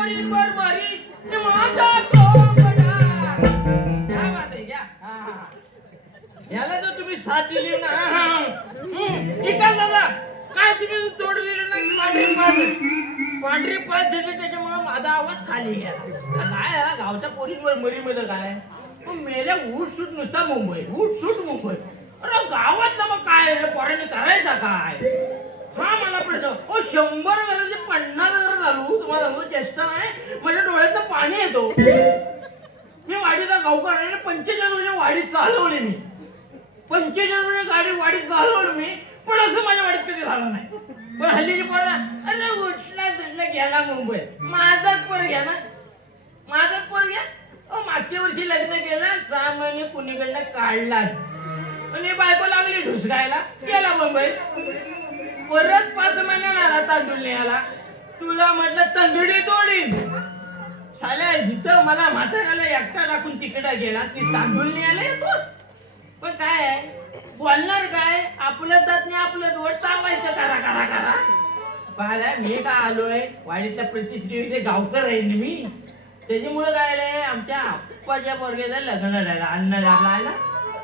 पोरींवर मरी माझा कोंबडा. काय बात आहे क्या? याला जर तुम्ही साथ दिली ना ठीक आहे दादा. काय तुम्ही तोडली ना पांढरी पाच झाली त्याच्यामुळे माझा आवाज खाली गेला. काय याला गावच्या पोरींवर मरी मध्ये काय मेल्या उठ सूट नुसता मुंबई उठ सूट मुंबई. अरे गावात मग काय पोरांनी करायचा काय हा मला प्रश्न. 100 घराचे 50 घर झालो तुम्हाला चेष्टा नाही. माझ्या डोळ्यात पाणी येतो. मी वाडीचा गावकर आणि 45 वाडीत चालवली मी 45 गाडी वाडीत चालवलं मी. पण असं माझ्या वाडीत कधी झालं नाही. पण हल्लीची पोरा अरे उठला तुटला गेला मुंबई. माझाच पोर घ्या ना माझाच पोर घ्या. मागच्या वर्षी लग्न केलं 6 महिने कुणीकडनं काढला आणि बायको लागली ढुसकायला गेला मुंबईत. परत 5 महिन्याला आला तांदूळ न्यायला. तुला म्हटलं तंदुडी तोडीन साल्या इथं मला म्हाताऱ्याला एकटा टाकून तिकडे गेला ती तांदूळ न्यायला येतोस. पण काय आहे बोलणार काय आपलं दातने आपलं रोड चालवायचं करा करा करा. पाहिला मी का आलोय वाडीतल्या प्रतिष्ठेचे गावकर आहे मी. त्याच्यामुळे काय आलंय आमच्या आप्पाच्या पोरग्याचं लग्न ठरायला अन्न झाला ना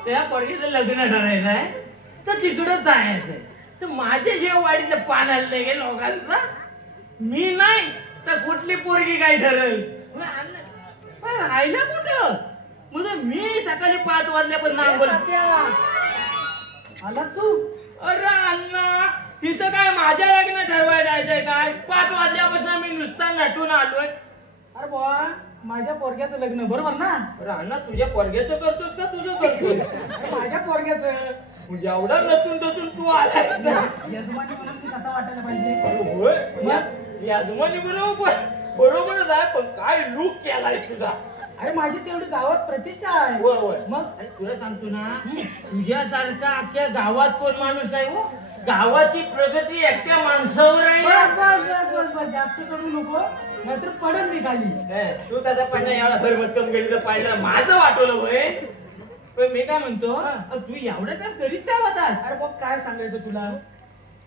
त्या पोरग्याचं लग्न ठरायचं आहे तर तिकडच जायचंय. तर माझ्या जेव्हा वाडीचं पान आलं गे लोकांचा मी नाही तर कुठली पोरगी काय ठरल राहिला कुठं. मग मी सकाळी 5 वाजल्यापासून आलास तू. अरे अण्णा तिथं काय माझ्या लग्न ठरवायला जायचंय काय 5 वाजल्यापासून मी नुसता नटून आलोय. अरे बुवा माझ्या पोरग्याचं लग्न बरोबर ना. अरे अण्णा तुझ्या पोरग्याचं करतोस का तुझं करतोय. माझ्या पोरग्याचं एवढा नटून नटून तू आलाय यजमानी म्हणून मी कसा वाटायला पाहिजे. यजमानी बरोबर बरोबरच आहे पण काय लुक केलाय तुझा. अरे माझी तेवढी गावात प्रतिष्ठा आहे. मग तुला सांगतो ना तुझ्यासारखा अख्ख्या गावात कोण माणूस नाही हो. गावाची प्रगती एकट्या माणसावर आहे. जास्त करू नको नाहीतर पडन मी खाली. तू त्याचा पाहिजे एवढा भरभक्कम गेली तर पाहिलं माझं वाटवलं वय. पण मी काय म्हणतो तू एवढं काय करीत काय होतास. अरे बघ काय सांगायचं तुला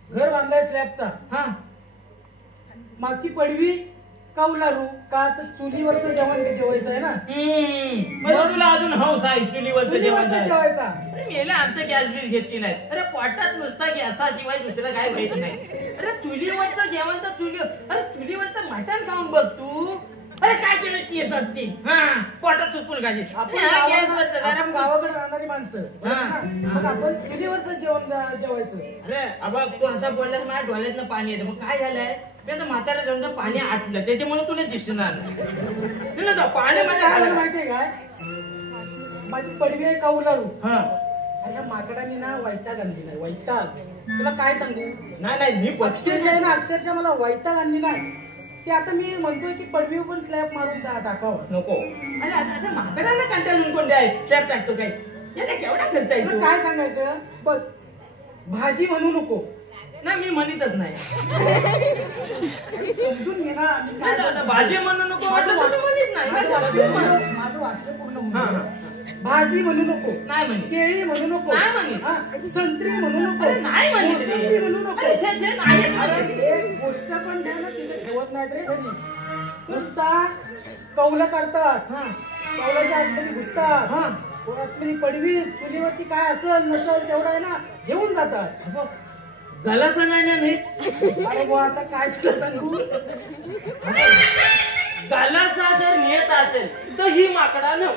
घर बांधलाय स्लॅबचा. हा मागची पडवी कौलारू का तर चुलीवरचं जेवण ते जेवायचं आहे ना. तुला अजून हौस आहे चुलीवरचं जेवायचा. मेला आमचं गॅस बीस घेतली नाही. अरे पोटात नुसता गॅसाशिवाय दुसरं काय माहित नाही. अरे चुलीवरचं जेवण तर अरे चुलीवरचं मटण खाऊन बघ तू. अरे काय केलं ती हा पोटात चुकून खाली. आपण गावाकडे राहणारी माणसं मग आपण चुलीवरचं जेवण जेवायचं. अरे अबा तू असं बोललास माझ्या डोळ्यातनं पाणी येतं. मग काय झालंय म्हातारा जाऊन पाणी आटलं त्याच्यामुळे तुला दिसणार पाणी माहितीये काय माझी पडवी आहे कौलारू. ह्या माकडांनी ना वैताग आणली नाही. वैताग तुला काय सांगू. नाही मी अक्षरशः मला वैताग आणली नाही. ते आता मी म्हणतोय की पडवी पण स्लॅब मारून टाकावं नको. अरे आता माकडाला कंटाळून कोणते आहे स्लॅब टाकतो काय याला केवढा खर्च आहे. काय सांगायचं बघ भाजी म्हणू नको. नाही मी म्हणतच नाही. समजून घे ना. भाजी म्हणू नको वाटलं म्हणत नाही. माझं वाक्य पूर्ण भाजी म्हणू नको. नाही म्हणे. केळी म्हणू नको. नाही म्हणे. संत्री म्हणू नको. नाही म्हणे. मोसंबी म्हणू नको. एक गोष्ट पण द्या ना तिथे ठेवत नाहीत रे घरी. नुसता कौलं करतात. कौलाच्या आतमध्ये घुसतात. आतमध्ये पडवी चुलीवरती काय असल नसल तेवढं आहे ना घेऊन जातात. गलासा नाही. अरे बुवा आता काय तुला सांगू. गलासा जर नेत असेल तर ही माकडा नव.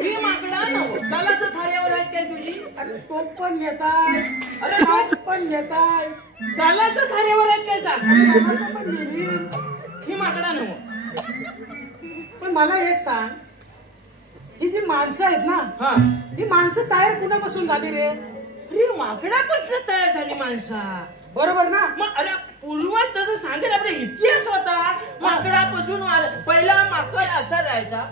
ही माकडा नव. गलासा थाऱ्यावर आहेत काय तुझी. अरे टोप पण नेताय. अरे टोप पण नेताय. गलासा थाऱ्यावर आहेत काय सांग. पण नेली ही माकडा नव. पण मला एक सांग ही जी माणसं आहेत ना ही माणसं तयार कुणापासून झाली रे. माकडापासून तयार झाली माणसा बरोबर ना. मग अरे पूर्वात जसं सांगेल आपला इतिहास होता माकडापासून पहिला माकड असा राहायचा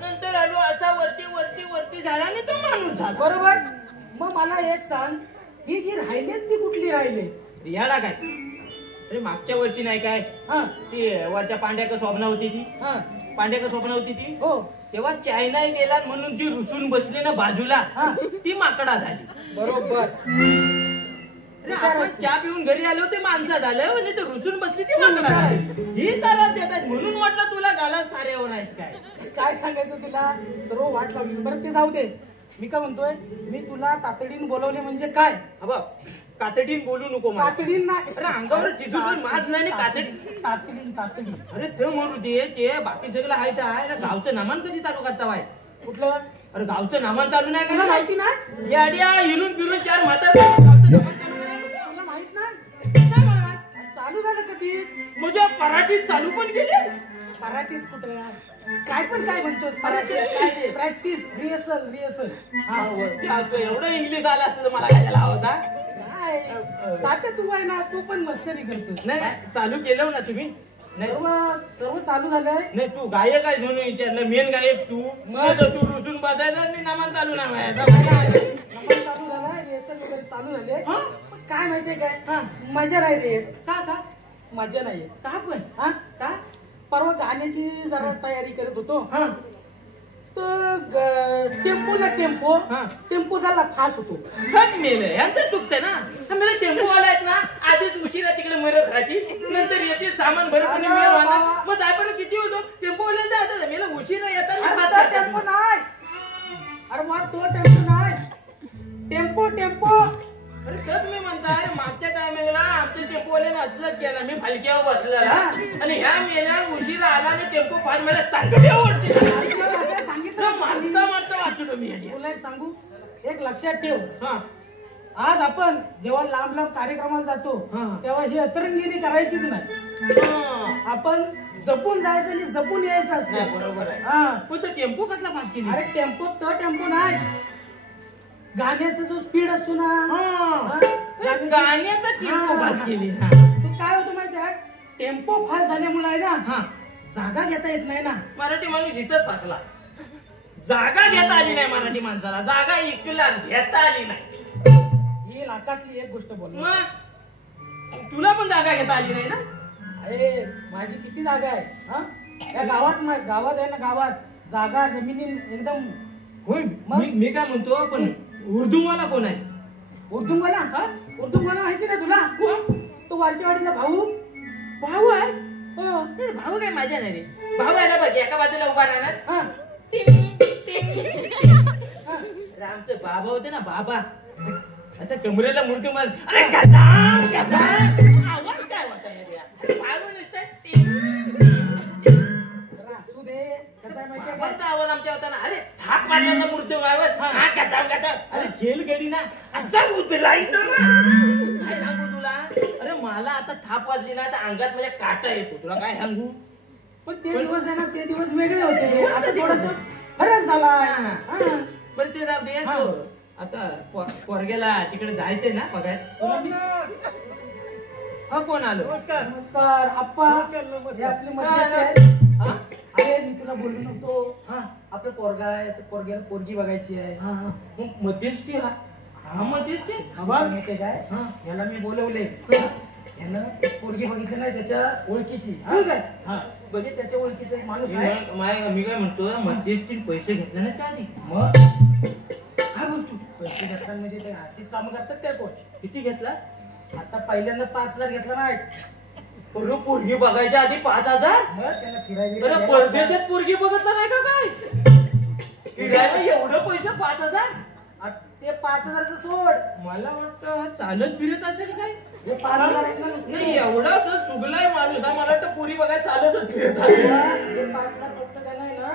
नंतर आलो असा वरती वरती वरती झाला आणि तो माणूस झाला. बरोबर. मग मला एक सांग ही जी राहिली ती कुठली राहिली याला काय. अरे मागच्या वर्षी नाही काय ती वरच्या पांड्याक स्वप्न होती ती. पांड्याक स्वप्न होती ती. हो तेव्हा चायना गेला म्हणून जी रुसून बसली ना बाजूला ती माकडा झाली. बरोबर. आपण चहा पिऊन घरी आलो ते माणसं झालं म्हणजे ते रुसून बसली ती मागणार ही त्रास देतात म्हणून म्हटलं तुला गालाच थाऱ्यावर आहेत काय काय सांगायचं तुला सर्व वाट लावली बरं ते जाऊ दे मी काय म्हणतोय मी तुला तातडीने बोलवले म्हणजे काय अबा कातडीन बोलू नको मला. तातडीन नाही अरे अंगावर तिथून मास नाही तातडी अरे ते म्हणू दे ते बाकी सगळं आहे तर आहे ना गावचं नामान कधी चालू करता बाय कुठलं अरे गावचं नामान चालू नाही तुला का माहिती नाही याडिया हिरून फिरून चार म्हातार गावचं नामान चालू करा तुला माहित नाही काय मला माहित? चालू झालं कधीच म्हणजे पराठीत चालू पण केली प्रॅक्टिस कुठे काय पण काय म्हणतोस Practice काय ते? प्रॅक्टिस रिहर्सल एवढं इंग्लिश आलं असतं तर मला काय झाला होता काय तात्या तू आहे ना तू पण मस्करी करतोस नाही नाही, चालू केलं ना तुम्ही नाही सर्व सर्व चालू झालंय नाही तू गायक आहे म्हणून विचारलं मेन गायक तू मग तू रुसून बसायचा आणि नामान चालू नाही व्हायचा. नंबर चालू झाला रिहर्सल वगैरे चालू झाले पण काय माहितीये काय मजा नाही रे का मजा नाहीये का पण हा का परवा गाण्याची जरा तयारी करत होतो तर टेम्पो झाला फास्ट होतो घट मेलं यांचं चुकतं ना मला टेम्पो वाला आहेत ना आधीच उशिरा तिकडे मरत राहतील नंतर येतील सामान भरत आणि मेल होणार मग जायपर्यंत किती होतो टेम्पो वाला जायचं मेला उशिरा येतात टेम्पो नाही अरे वा तो टेम्पो नाही टेम्पो अरे तर तुम्ही म्हणताय मागच्या टायमिंगला आमच्या टेम्पोवाल्याने असलंच केला मी फालक्यावर बसलेला आणि ह्या मेल्या उशिरा आला आणि टेम्पो फार मला तांडवी आवडते सांगितलं मारता वाचलो मी तुला एक सांगू एक लक्षात ठेव हा आज आपण जेव्हा लांब कार्यक्रमाला जातो तेव्हा ही अतरंगिणी करायचीच नाही आपण जपून जायचं आणि जपून यायचं असतं बरोबर आहे पण तो टेम्पो कसला पास केली अरे टेम्पो नाही गाण्याचा जो स्पीड असतो ना गाण्याचा टेम्पो पास केली ना तू काय होतो माहिती आहे टेम्पो फास्ट झाल्यामुळे आहे ना जागा घेता येत नाही ना मराठी माणूस इथंच फसला जागा घेता आली नाही मराठी माणसाला जागा इकडला घेता आली नाही ही लाखातली एक गोष्ट बोल मग तुला पण जागा घेता आली नाही ना अरे माझी किती जागा आहे या गावात आहे ना गावात जागा जमिनी एकदम होय मी काय म्हणतो पण उर्दूवाला कोण आहे उर्दूवाला माहिती ना तुला तो वरच्या वाडीतला भाऊ आहे हो भाऊ काय माझ्या नाही रे भाऊ आहे ना बघ एका बाजूला उभा राहणार आमचे बाबा होते ना बाबा असं कमरेला मुडके मार अरे आवाज काय होता भाऊ असू दे कसं आहे माहिती बाबांचा आवाज आमच्या होता ना अरे थाप मारल्यानं मूर्ती गावात अरे खेळ गडी ना असा उचलायचं ना काय सांगू तुला अरे मला आता थाप वाजली ना तर अंगात माझ्या काटा येतो तुला काय सांगू पण ते दिवस आहे ना ते दिवस वेगळे होते आता थोडस फरक झाला बरं ते जाऊ दे आता पोरग्याला तिकडे जायचंय ना बघायला कोण आलो नमस्कार आप्पा आपली मध्यस्थी अरे मी तुला बोललो नव्हतो आपलं पोरगा आहे पोरग्याला पोरगी बघायची आहे मध्यस्थी मध्यस्थी माहितीये काय याला मी बोलवले यानं पोरगी बघितली नाही त्याच्या ओळखीची म्हणजे त्याच्या ओळखीचा एक माणूस आहे मी काय म्हणतो मध्यस्थी पैसे घेतले नाही त्या आधी मग काय बोलतो पैसे घेतला म्हणजे ते अशीच कामं करतात काय कोण किती घेतला आता पहिल्यांदा 5,000 घेतला नाही पोरगी बघायच्या आधी 5,000 त्याला फिरायला परदेशात पोरगी बघितलं नाही का काय फिरायला एवढं पैसे 5,000 ते 5,000चं सोड मला वाटतं चालत फिरत असेल काय हे 5,000 नाही एवढा सुगलाय माणूस हा मला वाटतं पोरी बघायला चालतच फिरत 5,000 फक्त काय नाही ना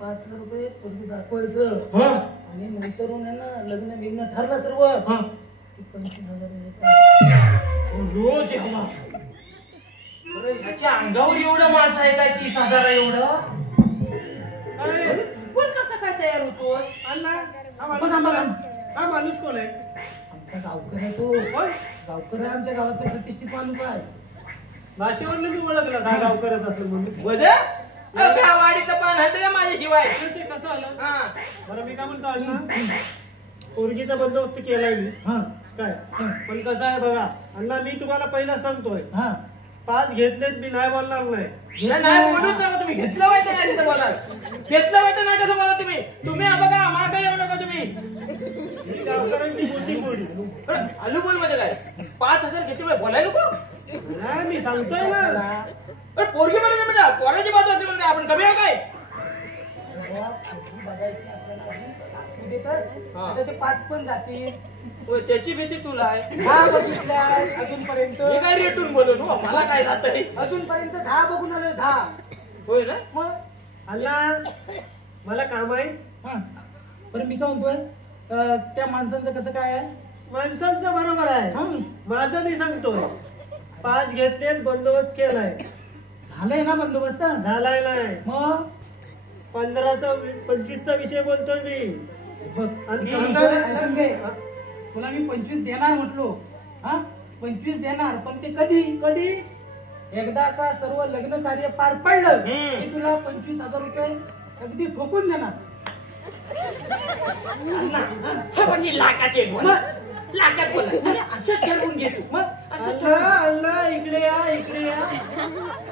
5,000 रुपये पोरगी दाखवायचं आणि नंतरून आहे ना लग्न ठरलं सर्व 25,000 रोज ह्याच्या अंगावर एवढं मास आहे काय 30,000 एवढं पण कसा काय तयार होतो हा माणूस कोण आहे आमचा गावकर आहे तो गावकर आहे आमच्या गावातला प्रतिष्ठित माणूस आहे भाषेवर मी ओळखला का गावकरच असेल म्हणून वाडीतलं पान हलतं का माझ्याशिवाय कसं आलं बरं मी काय म्हणतो अण्णा पोरगीचा बंदोबस्त केलाय मी काय पण कसं आहे बघा अण्णा मी तुम्हाला पहिला सांगतोय 5 घेतलेत मी नाही बोलणार नाही बोलूच नका तुम्ही घेतलं व्हायचं बोला घेतलं व्हायचं नाही कसं बोला तुम्ही बघा मागं येऊ नका तुम्ही ही गावकऱ्यांची मोठी गोडी. अरे आलू बोल म्हणजे काय 5,000 घेतले म्हणजे बोलायला नको. नाही मी सांगतोय ना. अरे पोरगी म्हणजे म्हणजे पोराची बाजू असते म्हणजे आपण कमी आहे काय. उद्या तर आता ते 5 पण जातील. होय, त्याची भीती तुला आहे. 10 बघितलाय अजूनपर्यंत. मी काय रेटून बोलून हो, मला काय जातंय. अजूनपर्यंत 10 बघून आले 10. होय ना. मग अण्णा मला काम आहे. हा बरं मी काय म्हणतोय त्या माणसांचं कसं काय आहे? माणसांचं बरोबर आहे. हं. माझं मी सांगतोय 5 घेतले बंदोबस्त केलाय. झालंय ना बंदोबस्त? झालाय नाही. मग 15चा 25चा विषय बोलतोय मी. बघ आणि मी कांदा- म्हणतोय, ऐकून घे. तुला मी 25 देणार म्हटलो. हा 25 देणार पण ते कधी कधी एकदा का सर्व लग्न कार्य पार पडलं हम्म. की तुला 25,000 रुपये अगदी ठोकून देणार. हा म्हणजे लाखात एक बोला. लाखात बोला. अरे असं ठरवून घे तू. मग असं अण्णा अण्णा इकडे या इकडे या.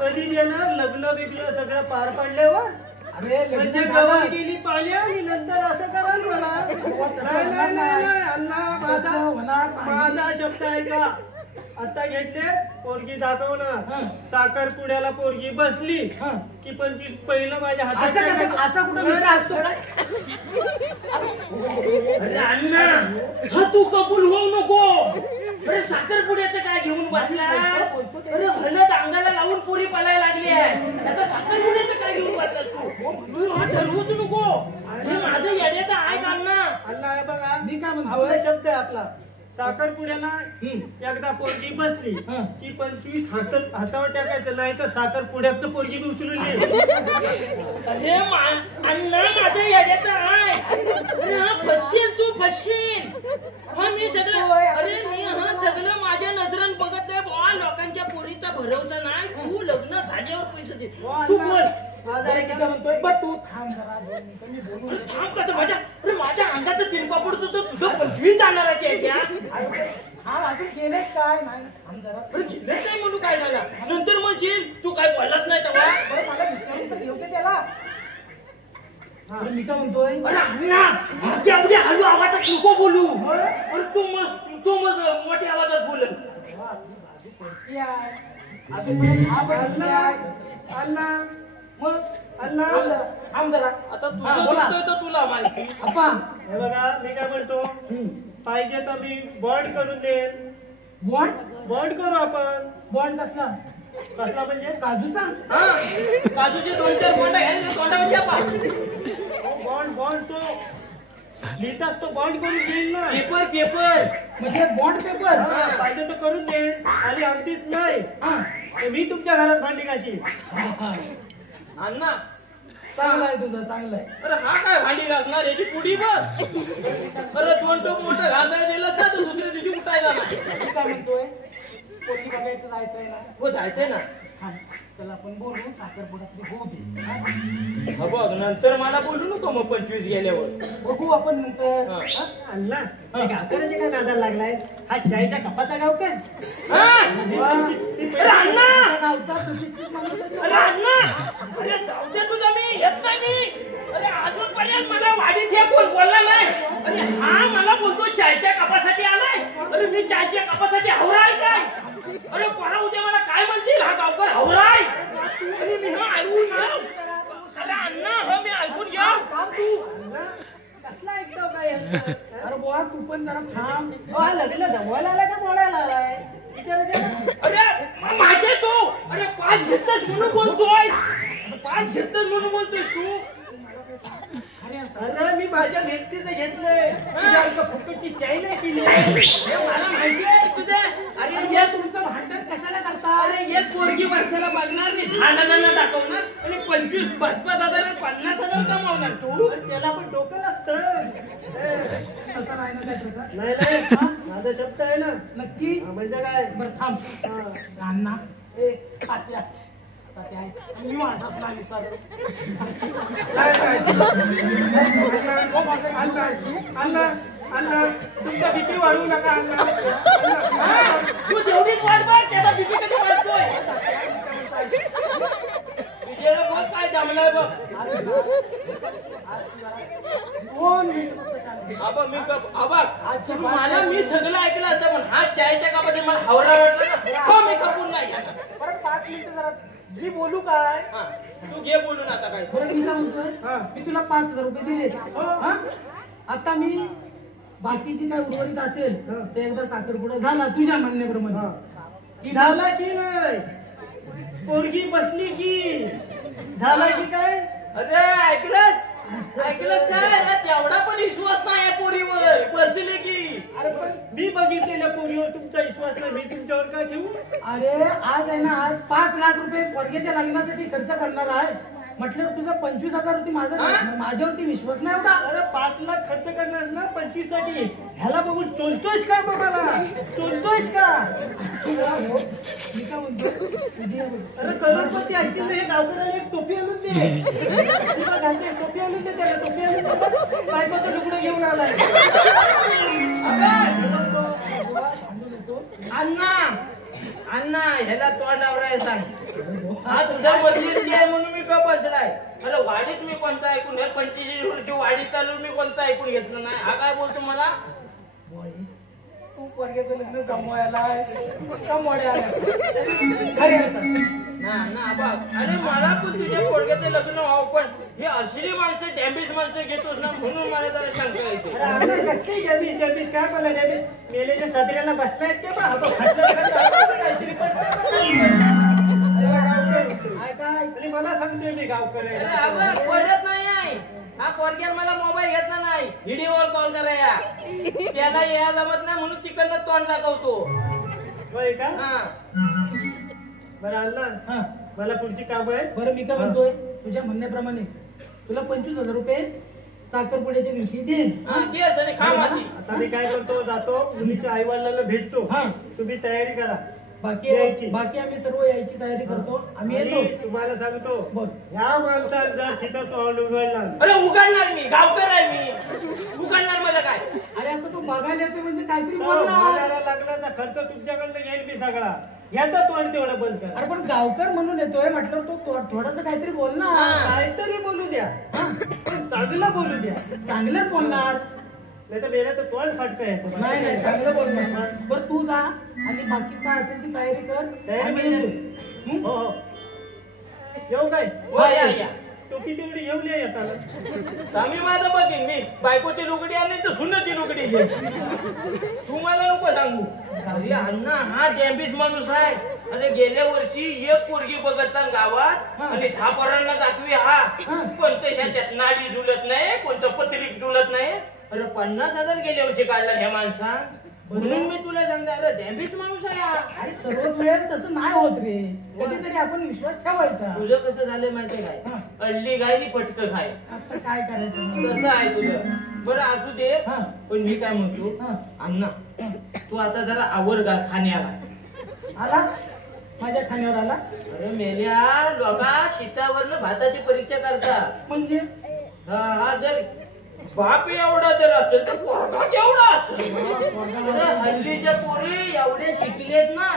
कधी देणार? लग्न बिग्न सगळं पार पडल्यावर अरे लग्न म्हणजे झालं. गवर गेली पाणी आणि नंतर असं कराल मला. नाही नाही नाही नाही. अण्णा तसं होणार नाही. माझा शब्द ऐका. आता घेतले पोरगी दाखवणार. हं. साखरपुड्याला पोरगी बसली हं. की 25 पहिलं माझ्या हातात असं कसं टाकायचं. असा कुठं विषय असतो काय? अरे अण्णा हा तू कबूल होऊ नको. अरे साखरपुड्याचं काय घेऊन बसला. अरे हळद अंगाला लावून पोरी पळायला लागली आहे. त्याचा साखरपुड्याचं काय घेऊन बसला तू हा ठरवूच नको. हे माझं येड्याचं आहे का अण्णा. अण्णा हे बघा मी काय म्हणतो आपला शब्द आहे आपला. साखरपुड्याला हं. एकदा पोरगी बसली हं. की 25 हातावर टाकायचं. नाही तर साखरपुड्यात पोरगी बी उचलून ये. अरे अण्णा माझ्या येड्याचं आहे. अरे हा फसशील तू फसशील. हा मी सगळं अरे मी हा सगळं माझ्या नजरेनं बघतोय बुवा. लोकांच्या पोरीचा भरवसा नाही. तू लग्न झाल्यावर पैसे दे. तू बोल. माझा बरं, मी ऐका. काय म्हणतोय बट तू थांब जरा 2 मिनिटं मी बोलू अरे थांब कसं माझ्या अंगाचं तिरपा पडतो तर तुझं 25 जाणार आहे त्या. हा अजून गेले काय नाही थांब जरा. अरे गेलं काय म्हणू काय झालं. नंतर म्हणशील तू काय बोललाच नाही तेव्हा. बरं मला विचारून तर घेऊ दे त्याला. बरं, मी काय म्हणतोय अरे अण्णा अगदी हळू आवाजात नको बोलू. अरे तू मग मोठ्या आवाजात बोल. पडती आहे. अजूनपर्यंत हा बघितली आहे. अण्णा मग अण्णा थांब जरा. आता हा, तुझं बोला. दुखतंय तर तुला माहिती. अप्पा हे बघा मी काय म्हणतो पाहिजे तर मी बॉन्ड करून देईन. बॉन्ड करू आपण. बॉन्ड कसला? कसला म्हणजे काजूचा? हा काजूचे 2-4 बोंड घ्यायचे तोंडावर छापा. बॉन्ड तो लिहितात तो बॉन्ड करून देईल ना. पेपर म्हणजे बॉन्ड पेपर? हा, पाहिजे तर करून देईन. आणि अगदीच नाही हा. तर मी तुमच्या घरात भांडी घाशी. अण्णा चांगलं आहे तुझं चांगलं आहे. अरे हा काय भांडी घासणार याची पुडी बघ. अरे 2 टोप मोठं घासायला दिलं का तर दुसऱ्या दिवशी उठायला नाही. मी काय म्हणतोय पोरगी बघायचं जायचंय ना. हो जायचंय ना. हा त्याला आपण बोलू साखरपुड्यातली होऊ दे. हा बघ नंतर मला बोलू नको मग 25 गेल्यावर. बघू आपण नंतर. हा. हा? अण्णा गावकऱ्याचे काय नादाला लागलाय. हा चायच्या कपाचा गावकर. हा? वा. अरे अण्णा तुमच्या गावचा प्रतिष्ठित माणूस आहे तो. अरे अण्णा अरे जाऊ दे तुझं मी येत नाही मी. अरे अजूनपर्यंत मला वाडीत हे बोलला नाही. अरे हा मला बोलतो चायच्या कपासाठी आलाय. अरे मी चायच्या कपासाठी हवराय काय. अरे परा उद्या मला काय म्हणतील हा गावकर हवराय. आणि मी हा ऐकून घ्या. अरे अण्णा हा मी ऐकून घ्या. थांब तू. अण्णा, कसला ऐकतो काय यांचं? अरे बुवा तू पण जरा थांब. हा लग्न जमवायला आलाय का मोडायला आलाय विचार द्या. अरे माझे तू. अरे 5 घेतलंस म्हणून बोलतोय. 5 घेतलंस म्हणून बोलतोय तू. अरे मी माझ्या व्यक्तीचं घेतलंय. फुकटची चाय नाही पिली. हे मला माहिती आहे तुझे. अरे अरे हे तुमचं भांडण कशाला करता? अरे एक पोरगी वर्षाला बघणार नाही 10 जणांना दाखवणार आणि 25,000 50,000 कमावणार तू. अरे त्याला पण डोकं लागतं. तसं नाही ना काय तुझं? नाही नाही माझा शब्द आहे ना. नक्की? हा, म्हणजे काय बरं थांब. अण्णा ए तात्या तात्या आहे. आणि मी माझाच नाही सर. अण्णा अण्णा तुमचा भीती वाढवू नका अण्णा. हा? तू जेवढीच वाट बघ त्याचा भीती कधी वाटतोय. विजयला बघ काय दामला चाललाय बघ. 2 मिनिटं फक्त शांत. आबा मी मला मी सगळं ऐकलं होतं पण हा चायच्या कापात मला हावरा वाटला ना हो मी खपून नाही घेणार. परत 5 मिनिटं जरा जी बोलू काय. हा, तू घे बोलून आता काय. बरं मी काय म्हणतोय, मी तुला 5,000 रुपये दिले. हा? आता मी बाकीची काय उर्वरित असेल ते एकदा साखरपुडा झाला तुझ्या म्हणण्याप्रमाणे झाला की नाही, पोरगी बसली की झाला की काय. अरे ऐकलंस काय अरे तेवढा पण विश्वास नाही पोरीवर बसले की. अरे पण मी बघितलेल्या पोरीवर तुमचा विश्वास नाही, मी तुमच्यावर का ठेवू. अरे आज आहे ना, आज 5 लाख रुपये पोरग्याच्या लग्नासाठी खर्च करणार आहे म्हटलं तुझा 25,000 होती माझ्यावरती विश्वास नाही होता. अरे 5 लाख खर्च करणार ना 25 साठी, ह्याला बघून चोलतोयस का बघायला, चोलतोयस का. मी काय म्हणतो तुझी अरे करोडपती असतील हे गावकऱ्याला एक टोपी आणून दे, तुला घालते टोपी आणून दे, त्याला टोपी आणून दे, बायकोचं लुगडं घेऊन आलाय. अण्णा ह्याला तोंड आवराय सांग. हा तुझा मर्जी आहे म्हणून मी का बसलाय. अरे वाडीत मी कोणता ऐकून घेत 25 वर्ष वाडी चालून मी कोणता ऐकून घेतलं नाही. हा काय बोलतो मला. तू पोरग्याचं लग्न जमवायला कमवाड्या खरे ना बघ अरे मला पण तुझ्या पोरग्याचं लग्न व्हावं पण हे असली माणसं डॅमेज माणसं घेतोस ना म्हणून मला जरा शंका येते. डॅमेज काय मला डॅमेज मेलेल्या सादऱ्याला बसलायत का आणि मला सांगतोय मी गावकरी पडत नाही आहे. हा पोरग्यान मला मोबाईल घेतला नाही व्हिडिओवर कॉल कराया त्याला या जमत नाही म्हणून तिकडनं तोंड दाखवतो. होय का. हा बरं अण्णा मला पुढची काम आहे. बरं मी काय म्हणतोय तुझ्या म्हणण्याप्रमाणे तुला 25,000 रुपये साखरपुड्याच्या दिवशी देईन. दिवस आणि खा माती. आता मी काय करतो जातो मुलीच्या आई वडिलांना भेटतो. तुम्ही तयारी करा. बाकी आम्ही सर्व यायची तयारी करतो. आम्ही येतो. तुम्हाला सांगतो ह्या माणसात जर तिथं तोंड उघडला अरे उघडणार मी गावकर आहे मी उघडणार माझं काय. अरे आता तू बघायला येतो म्हणजे काहीतरी लागला तर खर्च तुमच्याकडनं घेईल मी सगळा. याचा तोंड तेवढं बंद कर. अरे पण गावकर म्हणून येतोय म्हटलं तो थोडस काहीतरी बोल ना. काहीतरी बोलू द्या, चांगलं बोलू द्या. चांगलंच बोलणार नाही तर मेला तर तोंड फटका येतो. नाही चांगलं बोलणार. बरं तू जा आणि बाकी काय असेल ती तयारी कर. तयारी हो हो येऊ काय. टोपी तेवढी घेऊन या येताना. आम्ही माझं बघीन मी बायकोची लुगडी आणि तर सुन्नची लुगडी घे. तुम्हाला नको सांगू. अरे अण्णा हा डॅमेज माणूस आहे. अरे गेल्या वर्षी एक पोरगी बघतला गावात आणि 10 पोरांना दाखवी हा कोणतं ह्याच्यात नाडी जुळत नाही कोणतं पत्रिक जुळत नाही. अरे 50,000 गेल्या वर्षी काढला ह्या माणसा म्हणून मी तुला सांगते. अरे डॅमेज माणूस आहे हा. अरे सर्वच वेळ तसं नाही होत रे. कधीतरी आपण विश्वास ठेवायचा. तुझं कसं झालं माहितीये काय अडली गायनी पटकं खाय. आता काय करायचं कसं आहे तुझं. बरं असू दे पण मी काय म्हणतो अण्णा तू आता जरा आवर खाण्याला आलास माझ्या खाण्यावर आलास. अरे मेल्या लोका शीतावरनं भाताची परीक्षा करतात म्हणजे हा जर बाप एवढा जर असेल तर पोरगा केवढा असेल. हल्लीच्या पोरी एवढे शिकलेत ना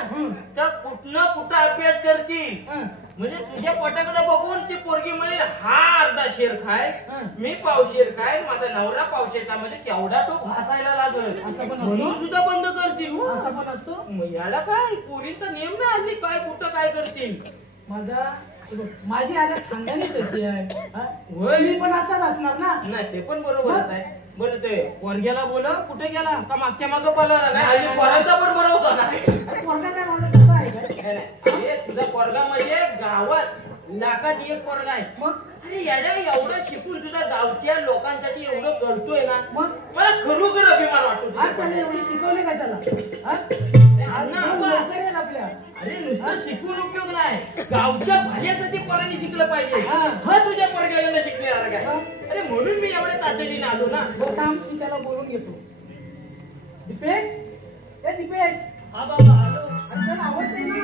तर कुठनं कुठं अभ्यास करतील. म्हणजे तुझ्या पोटाकडे बघून ती पोरगी म्हणेल हा अर्धा शेर खाय मी पावशेर खाय माझा नवरा पावशेर खाय म्हणजे केवढा तो भासायला लागल म्हणून सुद्धा बंद करतील. असा पण असतो याला काय पोरींचा नियम नाही हल्ली काय कुठं काय करतील. माझी आल्या खानदानी कशी आहे मी पण असाच असणार ना. नाही ते पण बरोबरच आहे. बरं ते पोरग्याला बोला कुठे गेला का मागच्या मागं पळाला नाही हल्ली पोरांचा पण भरोसा नाही. पोरगा काय माझा कसा आहे तुझा पोरगा म्हणजे गावात लाखात एक पोरगा आहे. मग अरे याला एवढं शिकून सुद्धा गावच्या लोकांसाठी एवढं करतोय ना मग मला खरोखर अभिमान वाटतो. त्याला एवढी शिकवले कशाला आपल्या. अरे नुसतं शिकून उपयोग नाही गावच्या भल्यासाठी पोरांनी शिकलं पाहिजे. हा तुझ्या पोरग्याला शिकलेला काय. अरे म्हणून मी एवढ्या तातडीने आलो ना. मी त्याला बोलून घेतो. दीपेश ए दीपेश हा बाबा आलो. चल आवडते ना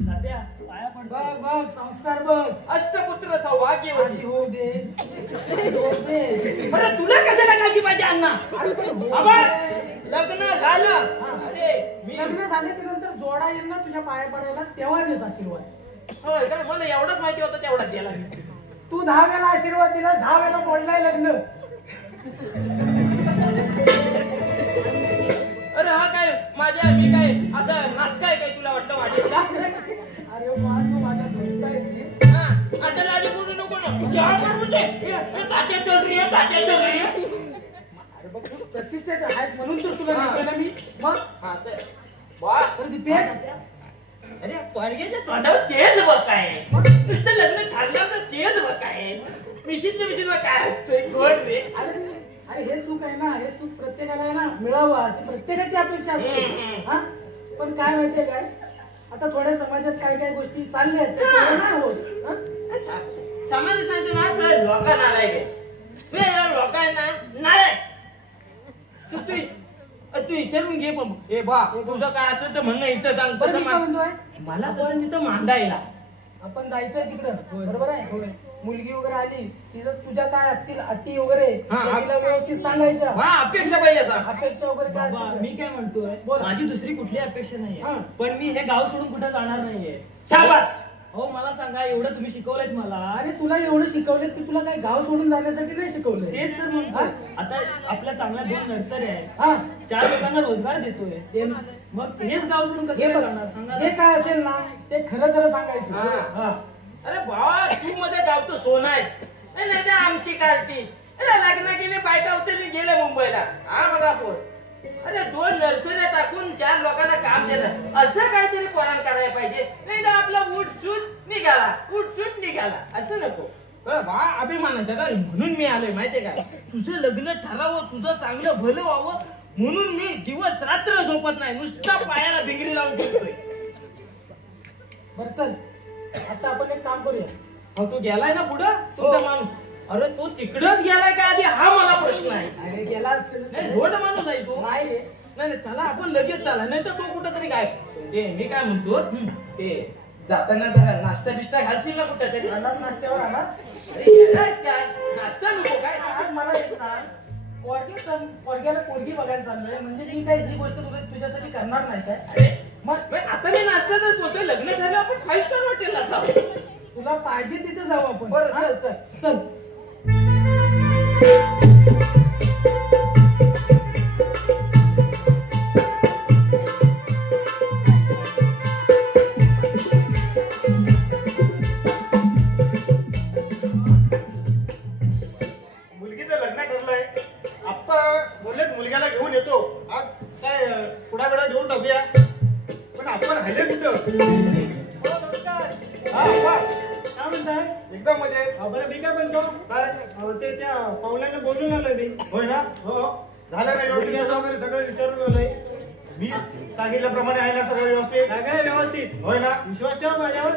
सध्या पाया पड. बघ बघ संस्कार बघ अष्टपुत्र सौभाग्य होऊ दे. बरं तुला कशाला काळजी पाहिजे अण्णा. लग्न झालं. अरे मी लग्न झाल्याच्या नंतर जोडा येईल ना तुझ्या पाया पडायला तेव्हा देस आशीर्वाद. होय काय मला एवढाच माहिती होतं तेवढाच दिला मी. तू 10 वेळा आशीर्वाद दिला, 10 वेळा मोडलाय लग्न. अरे हा काय माझ्या मी काय असं नाश्ता आहे काय तुला वाटतं वाटेल? अरे वा, तू माझ्या दोस्त आहेस. हा आता आधी बोलू नको ना. क्या मारू ते? हे तात्या चल रही है, तात्या चल रही है. अरे बघ, तू प्रतिष्ठेचा आहेस म्हणून तर तुला नेलं ना मी. मग हा तर वा तर दीपेश, अरे पोरग्याच्या तोंडावर तेच बघ काय नुसतं लग्न ठरलं तर तेच बघ काय मिशीतलं काय असतोय गोड रे. अरे हे सुख आहे ना, हे सुख प्रत्येकाला आहे ना मिळावं अशी प्रत्येकाची अपेक्षा असते. हा पण काय माहितीये काय, आता थोड्या समाजात काय काय गोष्टी चालल्या आहेत त्याच्यामुळे नाही होत. हा? समाज सांगतो ना आपल्या लोकांना नालाय लोकांना नालाय. तू विचारून घे पण ए बा तुझं काय असेल तर म्हणणं इथं सांग. बरं मी काय म्हणतोय, मला तसं तिथं मांडायला आपण जायचंय तिकडं, बरोबर आहे. मुलगी वगैरे आली तिथं तुझ्या काय असतील अटी वगैरे तिला व्यवस्थित सांगायच्या. हा अपेक्षा पहिले सांग. अपेक्षा वगैरे काय बाबा, असतील मी काय म्हणतोय, माझी दुसरी कुठली अपेक्षा हा. नाहीये, पण मी हे गाव सोडून कुठे जाणार नाहीये. शाबास. हो मला सांगा, एवढं तुम्ही शिकवलंय मला. अरे तुला एवढं शिकवलं की तुला काही गाव सोडून जाण्यासाठी नाही शिकवलंय. तेच तर म्हणतो. आता आपल्या चांगल्या 2 नर्सरी आहेत, हा 4 लोकांना रोजगार देतोय. मग हेच गाव सोडून कसं हे काय बघ, जाणार सांगा जे ना. काय असेल ना ते खरं खरं सांगायचं. हा. हा. अरे भावा तू मध्ये गावतो सोना आहेस नाही तर आमची कार्टी. अरे लग्न केले बायका उचलली गेले मुंबईला. हा बघा पोर. अरे 2 नर्सऱ्या टाकून 4 लोकांना काम दिलं असं काहीतरी पोराण करायला पाहिजे. नाही तर आपला उठ निघाला असं नको. बा अभिमानाचं का म्हणून मी आलोय माहितीये का, तुझं लग्न ठरावं, तुझं चांगलं भलं व्हावं म्हणून मी दिवस रात्र झोपत नाही, नुसता पायाला भिंगरी लावून फिरतोय. बरं चल, आता आपण एक काम करूया. अहो तू गेलाय ना पुढं तुझा माणूस. अरे तू तिकडच गेलाय का आधी हा मला प्रश्न आहे. अरे गेला असेल. नाही रोड माणूस आहे तू. नाही रे. नाही चला आपण लगेच चला नाही तर तू कुठं तरी काय ते मी काय म्हणतो ते जाताना जरा नाश्ता बिष्टा घालशील ना कुठं तरी. अनाथ नाश्त्यावर आला. अरे येणारच काय नाश्ता नको काय. आज मला एक सांग, पोरग्याला पोरगी बघायला चाललोय म्हणजे मी काय जी गोष्ट तुझ्यासाठी करणार नाही काय. अरे मग आता मी नाश्त्यातच बोलतोय, लग्न झालं आपण 5 स्टार हॉटेलला जाऊ. तुला पाहिजे तिथे जाऊ आपण. बरं हा? चल चल. मुलगीचं लग्न ठरलंय. आप्पा बोलले मुलग्याला घेऊन येतो. आज काय पुढा देऊन टाकूया. पण आपण राहिले कुठं? नमस्कार. हा आप्पा काय म्हणताय? एकदम मजेत. बरं मी काय म्हणतो, काय ते त्या पाहुण्याला बोलून आलोय मी. होय ना? हो झालं ना व्यवस्थित वगैरे सगळं विचारून आलोय. मी सांगितल्याप्रमाणे आहे ना सगळं व्यवस्थित? सगळं व्यवस्थित. होय ना? विश्वास ठेवा माझ्यावर.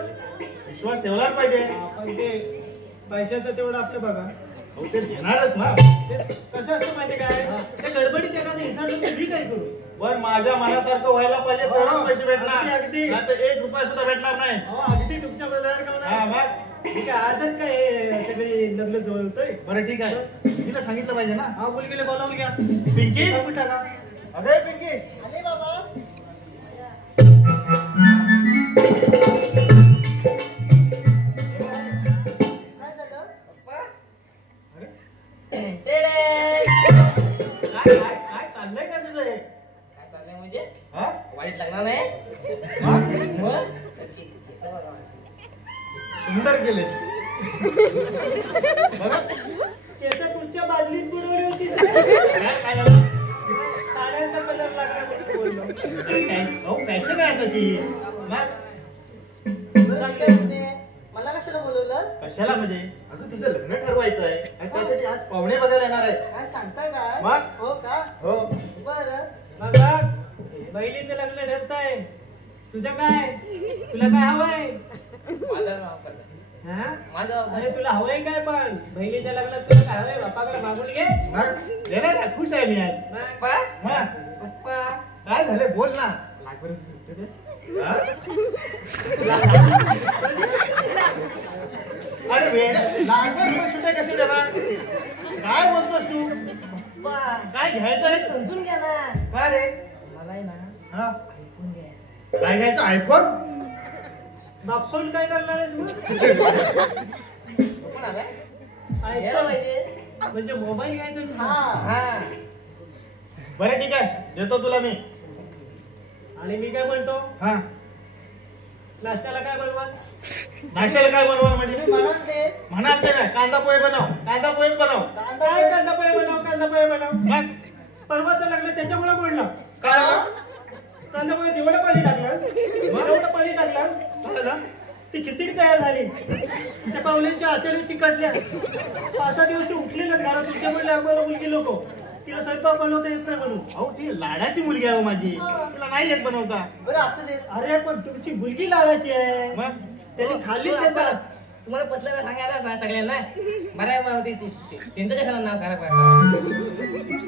विश्वास ठेवलाच पाहिजे. आपण ते पैशाचं तेवढं आपलं बघा. हो ते देणारच ना. कसं असतं माहिती काय, त्या गडबडीत एखादं विचारलं तर मी काय करू. पण माझ्या मनासारखं व्हायला पाहिजे तरच पैसे भेटणार. अगदी नाही तर 1 रुपया सुद्धा भेटणार नाही. अगदी तुमच्या बरोबर. ठीक आहे असंच काय सगळी लग्न जुळवतोय. बरं ठीक आहे, तिला सांगितलं पाहिजे ना. हा मुलगीला बोलावून घ्या. पिंकी सांगून टाका. अरे पिंकी आले बाबा. काय चाललंय का तुझं हे? काय चाललंय म्हणजे हा? वाईट लागणार नाही. सुंदर केलेस. बघा केस पुढच्या बादलीत बुडवली होती. काय झालं? साड्यांचा कलर लागला म्हणून बोललो. पॅशन आहे त्याची. मला कशाला बोलवलं? कशाला म्हणजे अगं तुझं लग्न ठरवायचं आहे आणि त्यासाठी आज पाहुणे बघायला येणार आहे. काय सांगताय काय? मग? हो का? हो बरं. बघा बहिणीचं लग्न ठरतंय. तुझं काय, तुला काय हवंय? माझं नाव करता. हा? माझं अरे तुला हवंय काय, पण बहिणीच्या लग्नात तुला काय हवंय? बापाकडे मागून घे. मग देणार आहे, खुश आहे मी आज. पप्पा मग पप्पा काय झालं बोल ना. हा? अरे वेळ लागणार सुट्ट्या कसे देणार? काय बोलतोस तू? काय घ्यायचं आहे? समजून घ्या ना. काय रे? मला आहे ना हा ऐकून घ्यायचं. काय घ्यायचं? आयफोन? बाप्पन काय करणार आहेस मग? कोण आलाय? ऐक यायला तर. पाहिजे. म्हणजे मोबाईल घ्यायचा तुला? हा. बरं ठीक आहे, देतो तुला मी. आणि मी काय म्हणतो, हा, नाश्त्याला काय बनवा? नाश्त्याला काय बनवणार म्हणजे? तुम्ही म्हणाल ते म्हणाल ते नाही, कांदा पोहे बनव, कांदा पोहेच बनव. कांदा काय पोहे. कांदा पोहे बनव, कांदा पोहे बनव. मग परवाचं लागलं त्याच्यामुळे बोलला. काय झालं? कांदा पोहे एवढं पाणी टाकलं, एवढं पाणी टाकलं, काय झालं? ती खिचडी तयार झाली. त्या पावलेंच्या आतडे चिकटल्या. 5-6 दिवस ती उठली ना घरात. तुझ्या म्हणले आम्हाला मुलगी लोक तिला स्वयंपाक बनवता येत नाही म्हणून. अहो ती लाडाची मुलगी आहे हो माझी, तिला नाही येत बनवता. बरं असू दे. अरे पण तुमची मुलगी लावायची आहे. मग त्यांनी खाल्ली हो, त्याचा. तुम्हाला पतल्याला सांगायला ना सगळ्यांना बरं त्यांचं कशाला नाव खराब करणार.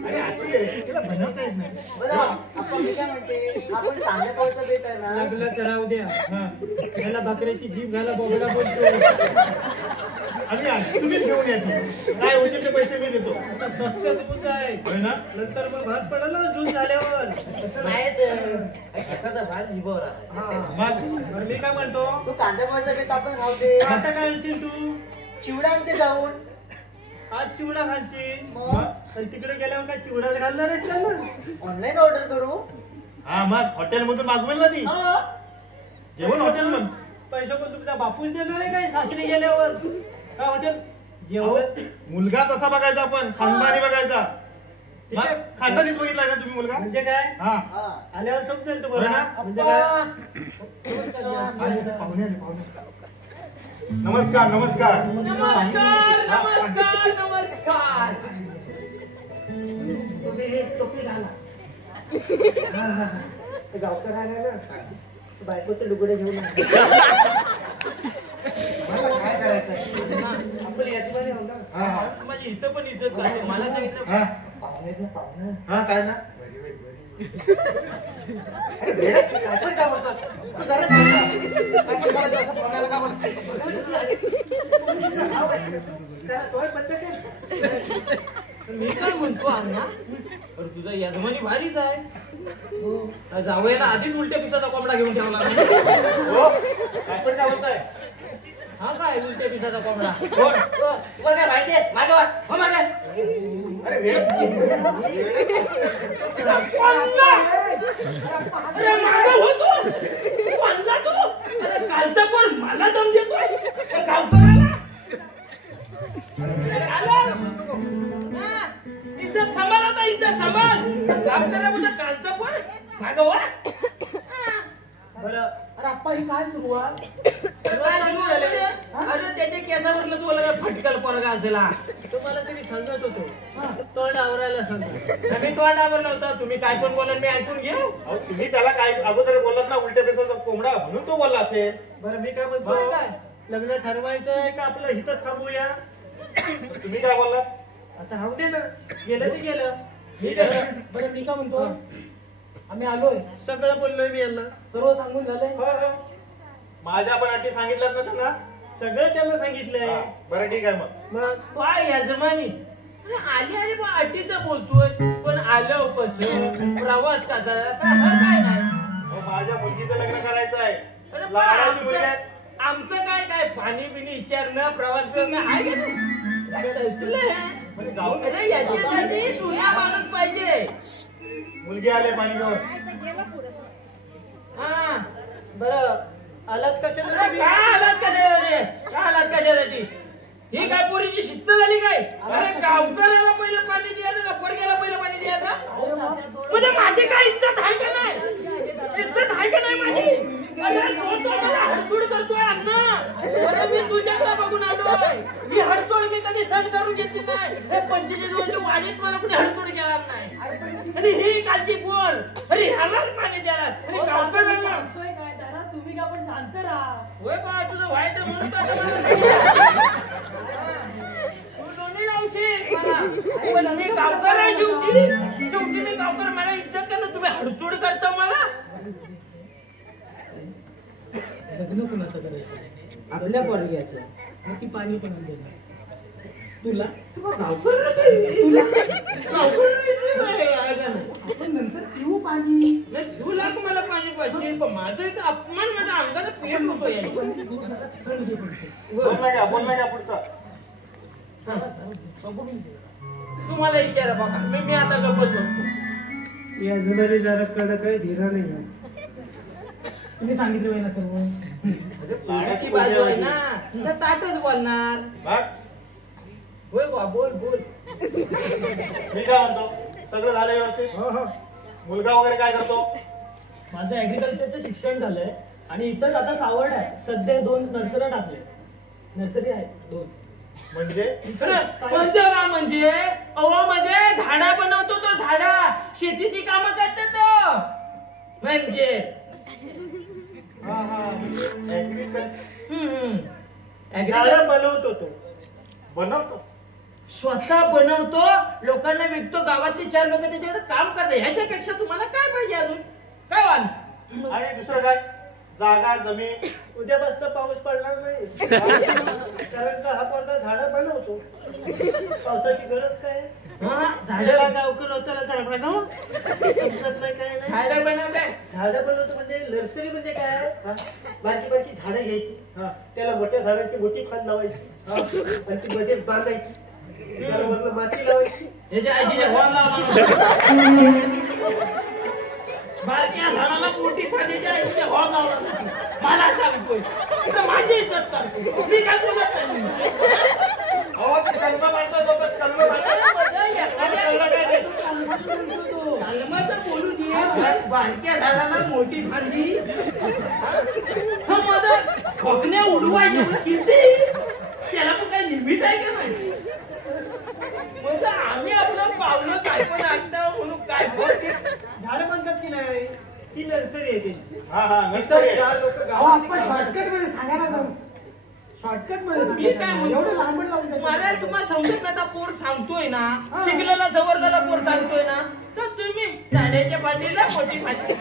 अरे अशी आहे, तिला बनवता येत नाही. बरं आपण मी काय म्हणते, आपण कांदा पोहेचा बेट आहे ना, लागलं तर राहू द्या. हा. त्याला बकऱ्याची जीभ घाला बोबडा बोलतो. आम्ही आहे, तुम्हीच घेऊन या ती. काय होतील ते पैसे मी देतो. आता स्वस्तच बुद्ध आहे. होय ना? नंतर मग भात पडला ना जून झाल्यावर. तसं नाही तर कशाचा भाग निभवला. मग बरं मी काय म्हणतो, तो कांदा पोहेचा बेट आपण राहू दे. आता काय आणशील तू? चिवडा आणते जाऊन. आज चिवडा घालशील. मग आणि तिकडे गेल्यावर काय चिवडा घालणार आहे त्यांना? ऑनलाईन ऑर्डर करू. हा, मग हॉटेलमधून मागवेल ना ती. हा. जेवण हॉटेल मग. पैसे पण तुमचा बापूच देणार आहे काय सासरी गेल्यावर? काय हॉटेल अहो, जेवण? मुलगा तसा बघायचा आपण, खानदानी बघायचा. ठीक आहे. मग खानदानीच बघितलाय ना तुम्ही मुलगा? म्हणजे काय? हा. हा. आल्यावर समजेल होय तुम्हाला. ना? म्हणजे काय? पाहुणे आले, पाहुणे. नमस्कार नमस्कार. नमस्कार नमस्कार नमस्कार. तुम्ही हे टोपी घाला. ते गावकर आले ना, बायकोचे लुगडे घेऊन आले. मला काय करायचंय? आपण याच्यामध्ये आहो ना. हा, हा. माझी इथं पण इज्जत करते. मला सांगितलं हा, पाहुण्यात ना पाहुणं. हा, काय ना? अरे वेड्या, तू आपण काय बोलतोस? तू जराच बोलला. आपण बोलायचं असं पाहुण्याला का त्याला तोंड बंद कर. मी काय म्हणतो अण्णा, पण तुझा यजमानी भारीच आहे. जावयाला आधीच उलट्या पिसाचा कोंबडा घेऊन ठेवला. हो, आपण काय बोलताय? हा काय उलट्या पिसाचा कोंबडा? कोण? तुम्हाला काय माहितीये? मागे वा. हो मागे. अरे वेड्या. अरे मागे हो तू. तू आणला तू. अरे कालचा पण मला दम देतोय. त्या गावकऱ्याला. अरे आलं. हा. इज्जत सांभाळ आता, इज्जत सांभाळ. गावकऱ्यामध्ये कालचा पण मागे वा. बरं अरे आप्पा ही काय सुरुवात? अरे त्याच्या केसावरनं तुम्हाला काय फटकल पोरगा असेल हा. तुम्हाला तरी सांगत होतो, तोंड आवरायला सांगा. आम्ही तोंडावर नव्हतं. तुम्ही काय पण बोला मी ऐकून घे. अहो, तुम्ही त्याला काय अगोदर बोललात ना, उलट्या पेसाचा कोंबडा, म्हणून तो बोलला असेल. बरं मी काय म्हणतो, लग्न ठरवायचं आहे का आपलं हिथं थांबूया? तुम्ही काय बोललात? आता राहू दे ना, गेलं ते गेलं. ठीक आहे. बरं मी काय म्हणतो, आम्ही आलोय, सगळं बोललोय मी यांना. सर्व सांगून झालंय. हो हो, माझ्या पण अटी सांगितल्यात ना त्यांना? सगळं त्यांना सांगितलंय. हा, बरं ठीक आहे मग. मग काय यजमानी आली आली पण अटीचं बोलतोय, पण आलं कसं, प्रवास कसा काय नाही. अहो, माझ्या मुलगीचं लग्न करायचं आहे. अरे पण लाडाची मुलगी आहे. आमचं काय काय पाणी बिणी विचारणं प्रवास करणं आहे का नाही? कसलं आहे? म्हणजे जाऊन अरे याच्यासाठी तुला माणूस पाहिजे. मुलगी आले पाणी घेऊन. हा बरं आलात कशाला अरे तुम्ही? काय आलात कशासाठी? काय आलात कशासाठी? ही काय पोरीची शिस्त झाली काय? अरे गावकऱ्याला पहिलं पाणी द्यायचं का पोरग्याला पहिलं पाणी द्यायचं? म्हणजे माझी काय इज्जत आहे का नाही? इज्जत आहे का नाही माझी? अरे तो मला हडतूड करतोय अण्णा. अरे मी तुझ्याकडे बघून आलोय. ही हडतूड मी कधी सहन करून घेतली नाही. हे 25 वर्ष वाढीत मला कुणी हडतूड केला नाही. आणि ही कालची पोर, अरे ह्यालाच पाणी द्यायला आणि गावकऱ्यांना तुम्ही का पण शांत राहा. होय बा तुझं व्हायचं म्हणून तर आता मला नाही. तू दोन्ही लावशील मला. पण मी गावकर आहे शेवटी मी गावकर. मला इज्जत का ना तुम्ही हडतूड करता मला. लग्न कुणाचं करायचं? आपल्या पोरग्याचं. मग ती पाणी पण देणार तुला. तुला आपण नंतर पिऊ पाणी. तुला मला पाणी पाहिजे, पण माझं एक अपमान माझ्या अंगाला पेट होतो याने. बोल ना का पुढचा. तुम्हाला विचारा बाबा, मी आता गप्पच बसतो. या जुनारी जरा कडक आहे, धीरा नाही आहे. तुम्ही सांगितलं आहे ना सर्व. लाडाची बाजू आहे ना, तर ताटच बोलणार. बोल बा, बोल. मी काय म्हणतो, सगळं झालं व्यवस्थित. मुलगा वगैरे काय करतो? माझं ऍग्रिकल्चरचं शिक्षण झालंय आणि इथंच आता सावड आहे. सध्या 2 नर्सऱ्या टाकले. नर्सरी आहे 2. म्हणजे म्हणजे का म्हणजे म्हणजे झाडा बनवतो तो, झाडा शेतीची कामं करतो तो. म्हणजे झाडं बनवतो तो. बनवतो स्वतः बनवतो, लोकांना विकतो. गावातली 4 लोक त्याच्याकडे काम करतात. ह्याच्यापेक्षा तुम्हाला काय पाहिजे अजून? काय वाल? आणि दुसरं काय? जागा जमीन. उद्यापासून पाऊस पडणार नाही कारण का हा पोरगा झाडं बनवतो. पावसाची गरज काय? झाडं गावकर होतं जरा बघा. समजत नाही काय नाही. झाडं बनवताय. झाडं बनवतो म्हणजे नर्सरी म्हणजे काय? बारकी बारकी झाडं घ्यायची, त्याला मोठ्या झाडांची मोठी फांद लावायची आणि ती मध्येच बांधायची, त्यावर माती लावायची. याच्या आईशीच्या फॉर्म बारक्या झाडाला मोठी पाण्याच्या आईशीच्या फॉर्म लावला. मला सांगतोय माझी इज्जत करतो. मी काय बोलत नाही. कलमाचं बोलू दे. बारक्या झाडाला मोठी फांदी, माझं ठोकण्या उडवायच्या किती, त्याला पण काय लिमिट आहे का नाही? म्हणजे आम्ही आपलं पावलं काय पण आणता म्हणून काय बोलते. झाडं बनतात की नाही? ती नर्सरी आहे त्यांची. नर्सरी. 4 लोक आपण शॉर्टकट मध्ये सांगा ना. शॉर्टकट मध्ये मी काय म्हणतो, एवढं लांबड लावून द्या. मला तुम्हाला समजत पोर सांगतोय ना, शिकलेला सवरलेला पोर सांगतोय ना, तर तुम्ही झाडाच्या पाठीला मोठी पाठी.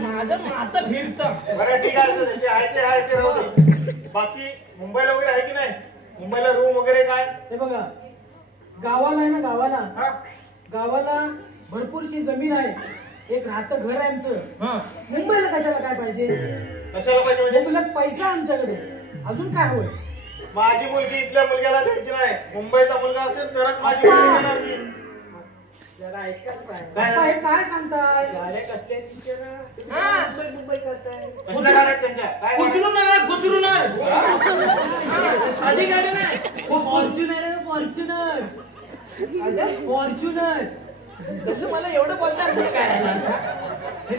माझं माता फिरतं. बरं ठीक आहे, ते आहे ते राहू दे. बाकी मुंबईला वगैरे आहे की नाही? मुंबईला रूम वगैरे काय? हे बघा, गावाला आहे ना, गावाला भरपूरशी जमीन आहे. एक राहतं घर आहे आमचं. मुंबईला कशाला काय पाहिजे? कशाला पाहिजे म्हणजे? मुबलक पैसा आमच्याकडे, अजून काय होय? माझी मुलगी इथल्या मुलग्याला द्यायची नाही. मुंबईचा मुलगा असेल तरच माझी मुलगी देणार मी. जरा ऐकायला पाहिजे. पप्पा, हे काय सांगताय? गाड्या कसल्या तिच्या ना? हा. मुंबई करताय. कसल्या गाड्या आहेत त्यांच्या? काय गाड्या? गुजरूनर साधी गाडी नाही. फॉर्च्युनर मला एवढं बोलता काय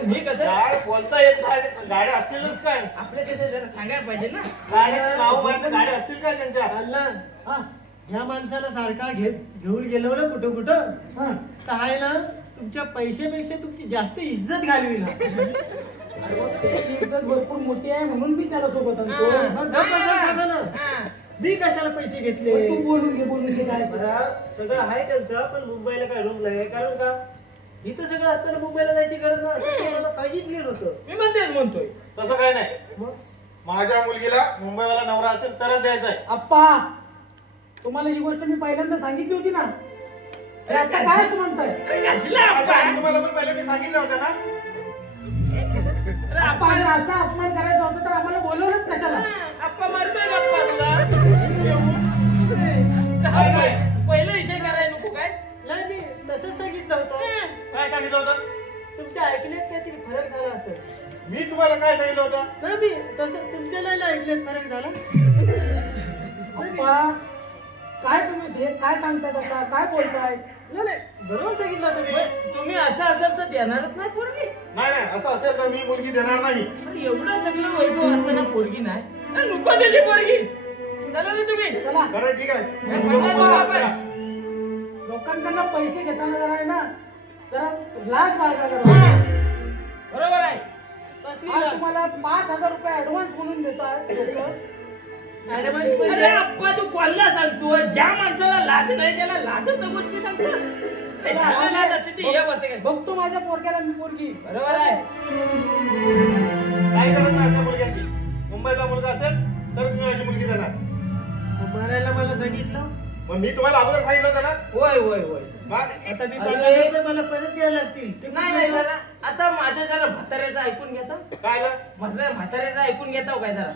मी कसं काय बोलता येत नाही. गाड्या असतीलच काय? आपल्या तिथे जरा सांगायला पाहिजे ना. गाड्याची नाव माहिती, गाड्या असतील काय त्यांच्या? अल्ला, ह्या माणसाला सारखा घेऊन गेलो ना कुठं काय ना, तुमच्या पैशापेक्षा तुमची जास्त इज्जत घालवी ना. इज्जत भरपूर मोठी आहे म्हणून मी त्याला सोबत आणतो. मी कशाला पैसे घेतले? तू बोलून घे काय. सगळं आहे त्यांचं, पण मुंबईला काय रूम नाही. कारण का इथं सगळं असताना मुंबईला जायची गरज नाही, मला सांगितलेलं होतं. मी म्हणतोय तसं काय नाही. माझ्या मुलगीला मुंबईवाला नवरा असेल तरच द्यायचा आहे. अप्पा, तुम्हाला ही गोष्ट मी पहिल्यांदा सांगितली होती ना. आता काय असं म्हणताय? तुम्हाला पण पहिले मी सांगितलं होतं ना. आपण असा अपमान करायचा होता तर आम्हाला बोलवलंच कशाला? आप्पा मारतोय गप्पा तुला. पहिला विषय करायला नको काय? नाही, मी तसंच सांगितलं होतं. काय सांगितलं होतं? तुमच्या ऐकण्यात काहीतरी फरक झाला असेल. मी तुम्हाला काय सांगितलं होतं? नाही, मी तसं तुमच्या नाही ऐकण्यात फरक झाला. अप्पा, काय तुम्ही काय सांगताय? आता काय बोलताय? नाही, बरोबर सांगितलं होतं. तुम्ही असं असेल तर देणारच नाही पोरगी. नाही असं असेल तर मी मुलगी देणार नाही. एवढं सगळं वैभव असताना पोरगी नाही, नको दिली पोरगी. चला ना तुम्ही. चला, बरं ठीक आहे. लोकांकडनं पैसे घेताना जरा आहे ना, जरा लाज बाळगा करा. बरोबर आहे. आज तुम्हाला 5,000 रुपये ऍडव्हान्स म्हणून देतात लोक. अरे अप्पा, तू कोणाला सांगतो? ज्या माणसाला लाज नाही त्याला लाजच गोष्टी सांगतो. बघतो माझ्या पोरग्याला मी पोरगी. बरोबर आहे. काय करत नाही असं मुलग्याची. मुंबईचा मुलगा असेल तर तुम्ही माझी मुलगी देणार. मारायला मला सांगितलं. मग मी तुम्हाला अगोदर सांगितलं होतं ना. होय. मग आता मी 5,000 रुपये मला परत द्यायला लागतील. नाही जरा आता माझं जरा म्हाताऱ्याचं ऐकून घेता काय आलं? माझं म्हाताऱ्याचं ऐकून घेता काय जरा?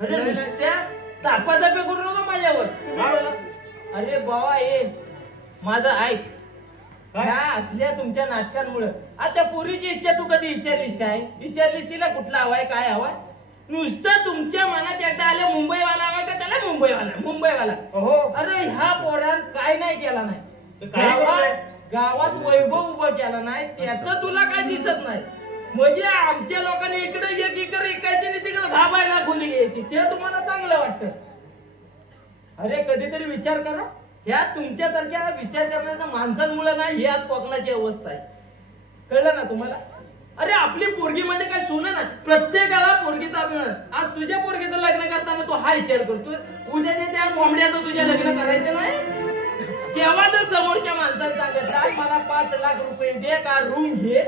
अरे नुसत्या तापातापे करू नका माझ्यावर. काय बोला? अरे बाबा हे माझं ऐक. काय? ह्या असल्या तुमच्या नाटकांमुळे आता पोरीची इच्छा तू कधी विचारलीस काय? विचारलीस तिला कुठला हवाय काय हवाय? नुसतं तुमच्या मनात एकदा आलं मुंबईवाला हवाय का त्याला मुंबईवाला. हो. अरे ह्या पोरान काय नाही केला नाही. तर काय करतोय? गावात वैभव उभं केला नाही त्याचं तुला काय दिसत नाही. म्हणजे आमच्या लोकांनी इकडे एक एकर ऐकायची आणि तिकडे 10 खोली घ्यायची ते तुम्हाला चांगलं वाटतं. अरे कधीतरी विचार करा. ह्या तुमच्यासारख्या विचार करण्याच्या माणसांमुळे नाही ही आज कोकणाची अवस्था आहे. कळलं ना तुम्हाला? अरे आपली पोरगी मध्ये काय सोनं ना प्रत्येकाला पोरगीचा अभिमान. आज तुझ्या पोरगीचं लग्न करताना तू हा विचार करतोय उद्या त्या कोंबड्याचं तुझ्या लग्न करायचं नाही. तेव्हा जर समोरच्या माणसाला सांगत मला 5 लाख रुपये दे का रूम घे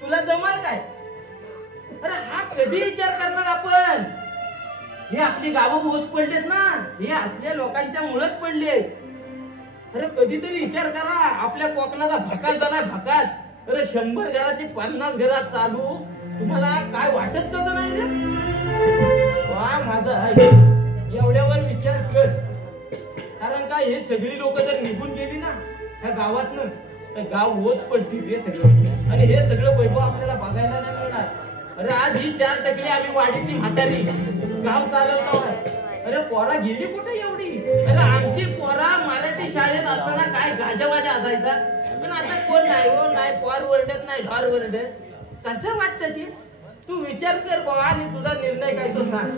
तुला जमल काय? अरे हा कधी विचार करणार आपण? हे आपली गावं ओस पडलेत ना हे असल्या लोकांच्या मुळेच पडले. अरे कधीतरी विचार करा. आपल्या कोकणाचा भकास झालाय भकास. अरे 100 घराची 50 घरात चालू तुम्हाला काय वाटत कसं नाही रे? वा माझा एवढ्यावर विचार कर. कारण काय हे सगळी लोक जर निघून गेली ना ह्या गावातनं तर गाव ओझ पडतील रे सगळं. आणि हे सगळं वैभव आपल्याला बघायला नाही मिळणार. अरे आज ही 4 टकली आम्ही वाडीतली म्हातारी गाव चालवतो. अरे पोरा गेली कुठे एवढी? अरे आमची पोरा मराठी शाळेत असताना काय गाजावाजा असायचा. पण आता कोण नाही हो नाही पोर वरडत नाही ढोर वरडत. कसं वाटतं ते तू विचार कर बाबा आणि तुझा निर्णय काय तो सांग.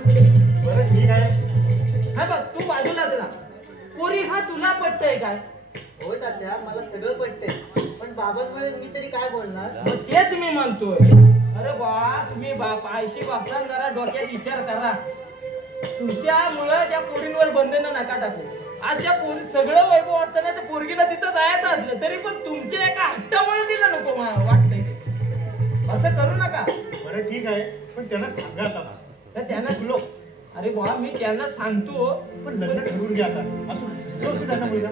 बरं ठीक आहे. हा बघ तू बाजूलाच राहा. पोरी हा तुला पटतंय काय? हो तात्या मला सगळं पटतंय पण बाबांमुळे मी तरी काय बोलणार. मग तेच मी म्हणतोय. अरे बा तुम्ही आयशी बापला जरा डोक्यात विचार करा. तुमच्यामुळं त्या पोरींवर बंधन नका टाकू. आज त्या पोरी सगळं वैभव असताना त्या पोरगीला तिथं जायचं असलं तरी पण तुमच्या एका हट्टामुळे दिलं नको वाटतंय. असं करू नका. बरं ठीक आहे पण त्यांना सांगा आता. तर त्यांना चुकलो. अरे बा मी त्यांना सांगतो पण लग्न ठरवून घ्या आता. असं व्यवस्थित आहे ना मुलगा?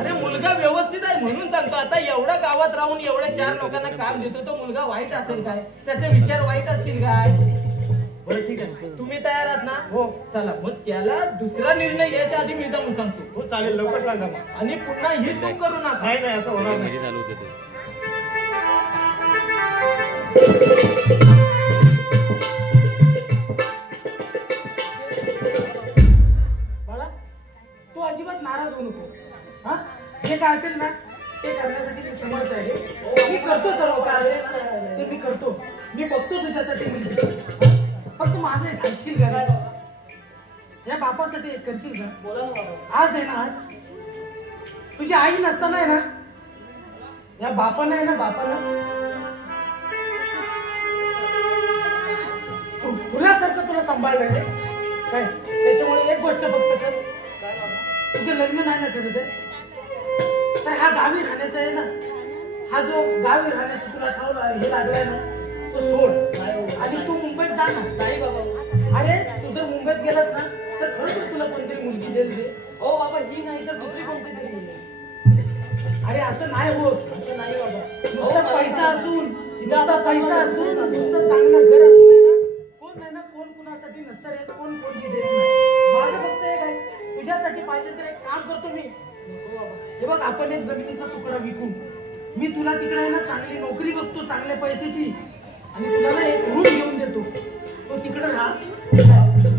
अरे मुलगा व्यवस्थित आहे म्हणून सांगतो. आता एवढ्या गावात राहून एवढ्या 4 लोकांना काम देतो तो मुलगा वाईट असेल काय? त्याचे विचार वाईट असतील काय? बरं ठीक आहे. तुम्ही तयार आहात ना? हो. चला मग त्याला दुसरा निर्णय घ्यायच्या आधी मी जाऊन सांगतो. हो चालेल लवकर सांगा मग. आणि पुन्हा ही चूक करू नका. नाही नाही असं होणार नाही. बाळा तू अजिबात नाराज होऊ नको. हा जे काय असेल ना ते करण्यासाठी मी समर्थ आहे. मी करतो सर्व काय असेल ते मी करतो. मी बघतो तुझ्यासाठी मुलगी. फक्त माझं एक करशील का? या बापासाठी एक करशील का? आज आहे ना आज तुझी आई नसताना आहे ना या बापानं आहे ना फुलासारखं तुला सांभाळलं रे काय. त्याच्यामुळे एक गोष्ट फक्त कर. तुझं लग्न नाही ना ठरत आहे तर हा गावी राहण्याचा आहे ना हा जो गावी राहण्याचा तुला ठाव हे लागलाय ना तो सोड आणि तू मुंबईत जा ना. नाही बाबा. अरे तू जर मुंबईत गेलास ना तर खरंच तुला कोणतरी मुलगी देईल रे. हो बाबा ही नाही तर दुसरी कोणती तरी. अरे असं नाही होत. असं नाही बाबा. नुसता पैसा असून नुसतं चांगलं घर असून आहे ना कोण नाही ना कोण कुणासाठी नसतं रे. कोण पोरगी देत नाही. माझं फक्त एक आहे तुझ्यासाठी पाहिजे तर एक काम करतो मी. हे बघ आपण एक जमिनीचा तुकडा विकून मी तुला तिकडे आहे ना चांगली नोकरी बघतो चांगल्या पैशाची आणि तुला ना एक रूम घेऊन देतो. तो तिकडे राहा.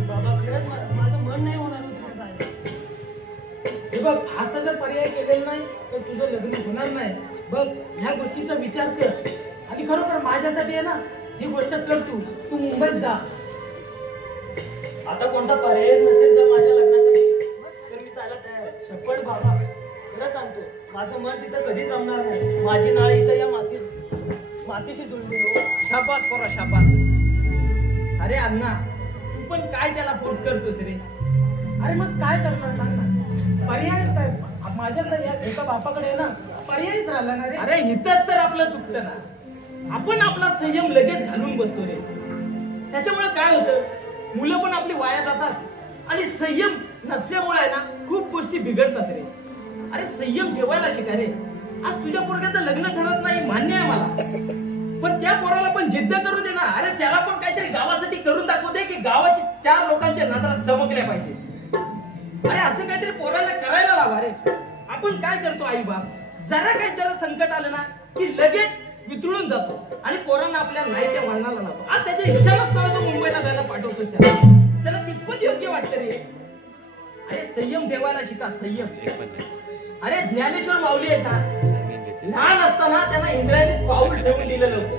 बाबा खरंच माझं मन नाही होणार तिकडे जायला. हे बघ असं जर पर्याय केलेला नाही तर तुझं लग्न होणार नाही. बघ ह्या गोष्टीचा विचार कर आणि खरोखर माझ्यासाठी आहे ना ही गोष्ट कर. तू मुंबईत जा. आता कोणता पर्यायच नसेल जर माझ्या लग्नासाठी तर मी जायला तयार आहे. पण बाबा खरं सांगतो माझं मन तिथं कधीच रमणार नाही. माझी नाळ इथं या मातीशी जुळली हो. शाबास पोरा शाबास. अरे अण्णा तू पण काय त्याला फोर्स करतोस रे? अरे मग काय करणार सांग ना. पर्याय काय माझ्याकडे या एका बापाकडे आहे ना पर्यायच राहिला ना रे. अरे इथंच तर आपलं चुकतं ना. आपण आपला संयम लगेच घालून बसतो रे. त्याच्यामुळे काय होतं मुलं पण आपली वाया जातात आणि संयम नसल्यामुळे आहे ना खूप गोष्टी बिघडतात रे. अरे संयम ठेवायला शिका रे. आज तुझ्या पोरग्याचं लग्न ठरत नाही मान्य आहे मला पण त्या पोराला पण जिद्द करू दे ना. अरे त्याला पण काहीतरी गावासाठी करून दाखवू दे की गावाची 4 लोकांच्या नजरात चमकल्या पाहिजे. अरे असं काहीतरी पोराला करायला लावा. रे आपण काय करतो आई बाप, जरा संकट आलं ना की लगेच वितळून जातो आणि पोरांना आपल्या नाही त्या वळणाला लावतो. आज त्याची इच्छा नसताना तो मुंबईला जायला पाठवतोस त्याला कितपत योग्य वाटतं रे. अरे संयम ठेवायला शिका, संयम. अरे ज्ञानेश्वर माऊली आहेत ना, लहान असताना त्यांना इंद्रायणीत पाऊल ठेवून दिलेलं होतं.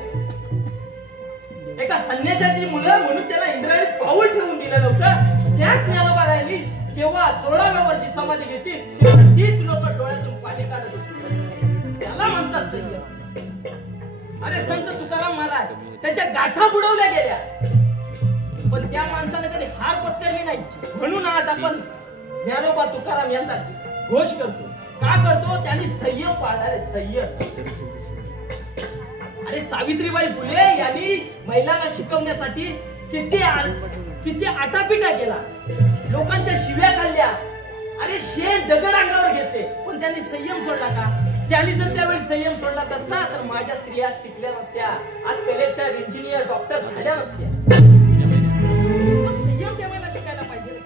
एका संन्याशाची मुलं म्हणून त्यांना इंद्रायणीत पाऊल ठेवून दिलं नव्हतं. त्या ज्ञानोबारायांनी जेव्हा 16व्या वर्षी समाधी घेतली तेव्हा तीच लोक डोळ्यातून पाणी काढत होती. त्याला म्हणतात संयम. अरे संत तुकाराम महाराज त्यांच्या गाथा बुडवल्या गेल्या, पण त्या माणसाने कधी हार पत्करली नाही. म्हणून आज आपण ज्ञानोबा तुकाराम यांचा घोष करतो. का करतो? त्यांनी संयम पाळला रे, संयम. अरे सावित्रीबाई फुले यांनी महिलांना शिकवण्यासाठी किती आटापिटा केला, लोकांच्या शिव्या खाल्ल्या. अरे शेण दगड अंगावर घेतले, पण त्यांनी संयम सोडला का? त्यांनी जर त्यावेळी संयम सोडला असता तर माझ्या स्त्रिया शिकल्या नसत्या, आज कलेक्टर, इंजिनियर, डॉक्टर झाल्या नसत्या. संयम ठेवायला शिकायला पाहिजे.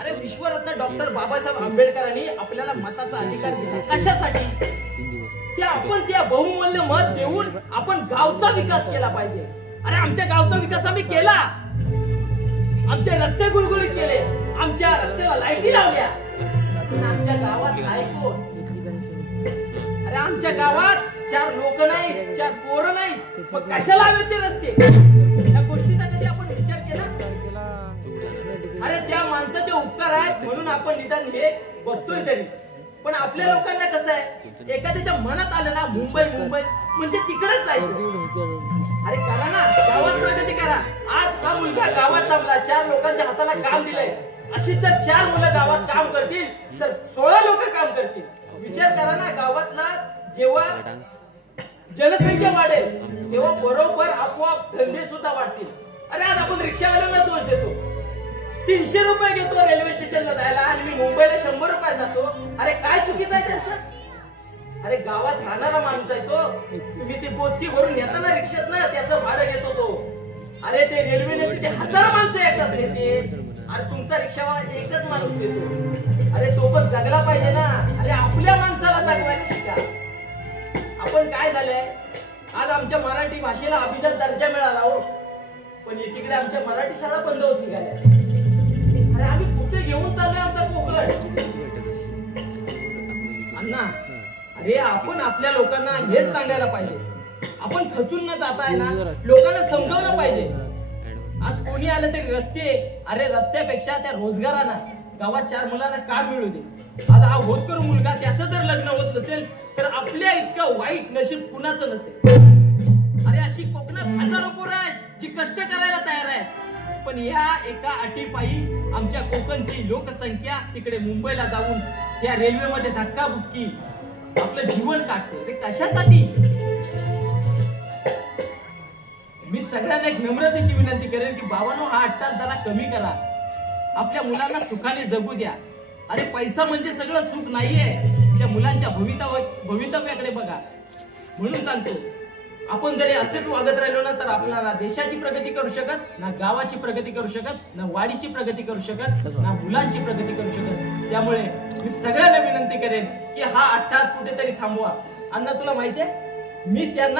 अरे विश्वरत्न डॉक्टर बाबासाहेब आंबेडकरांनी आपल्याला मताचा अधिकार दिला. कशासाठी? की आपण त्या बहुमूल्य मत देऊन आपण गावचा विकास केला पाहिजे. अरे आमच्या गावचा विकास आम्ही केला, आमचे रस्ते गुळगुळीत केले, आमच्या रस्त्याला लाईटी लावल्या, पण आमच्या गावात नाही कोण. अरे आमच्या गावात 4 लोक नाही, 4 पोरं नाही, मग कशाला हवेत ते रस्ते? या गोष्टीचा कधी आपण विचार केला? अरे त्या माणसाचे उपकार आहेत म्हणून आपण निदान हे बघतोय तरी. पण आपल्या लोकांना कसं आहे, एखाद्याच्या मनात आलं ना मुंबई म्हणजे तिकडेच जायचं. अरे करा ना, गावात प्रगती करा. आज हा मुलगा गावात थांबला, 4 लोकांच्या हाताला काम दिलंय. अशी जर 4 मुलं गावात काम करतील तर 16 लोक काम करतील. विचार करा ना, गावातला जेव्हा जनसंख्या वाढेल तेव्हा बरोबर आपोआप धंदे सुद्धा वाढतील. अरे आज आपण रिक्षावाल्यांना दोष देतो, 300 रुपये घेतो रेल्वे स्टेशनला जायला आणि मी मुंबईला 100 रुपये जातो. अरे काय चुकीचं आहे त्यांचं? अरे गावात राहणारा माणूस आहे तो, तुम्ही ती बोचकी भरून येताना रिक्षात ना त्याचं भाडं घेतो तो. अरे ते रेल्वेने तिथे 1000 माणसं येतात नेते, अरे तुमचा रिक्षावाला एकच माणूस देतो. अरे तो पण जगला पाहिजे ना. अरे आपल्या माणसाला जगवायला शिका. आपण काय झालंय, आज आमच्या मराठी भाषेला अभिजात दर्जा मिळाला हो, पण एकीकडे आमच्या मराठी शाळा बंद होत निघाल्या. अरे आम्ही कुठे घेऊन चाललोय आमचा कोकण? अण्णा, अरे आपण आपल्या लोकांना हेच सांगायला पाहिजे. आपण खचून न जाता आहे ना, लोकांना समजावलं पाहिजे. आज कोणी आलं तरी रस्ते, अरे रस्त्यापेक्षा त्या रोजगाराना गावात 4 मुलांना काम मिळू दे. आज हा होतकरू मुलगा त्याचं जर लग्न होत नसेल तर आपल्या इतकं वाईट नशीब कुणाचं नसेल. अरे अशी कोकणात हजारो पोरं आहेत जी कष्ट करायला तयार आहेत, पण या एका अटीपायी आमच्या कोकणची लोकसंख्या तिकडे मुंबईला जाऊन त्या रेल्वेमध्ये धक्काबुक्की आपलं जीवन काढते. ते कशासाठी? मी सगळ्यांना एक नम्रतेची विनंती करेन की बाबांनो, हा अट्टास जरा कमी करा. आपल्या मुलांना सुखाने जगू द्या. अरे पैसा म्हणजे सगळं सुख नाहीये, त्या मुलांच्या भवितव्याकडे बघा. म्हणून सांगतो, आपण जरी असेच वागत राहिलो ना तर आपल्याला देशाची प्रगती करू शकत ना, गावाची प्रगती करू शकत ना, वाडीची प्रगती करू शकत ना, मुलांची प्रगती करू शकत. त्यामुळे मी सगळ्यांना विनंती करेन की हा अट्टास कुठेतरी थांबवा. अण्णा तुला माहितीये, मी त्यांना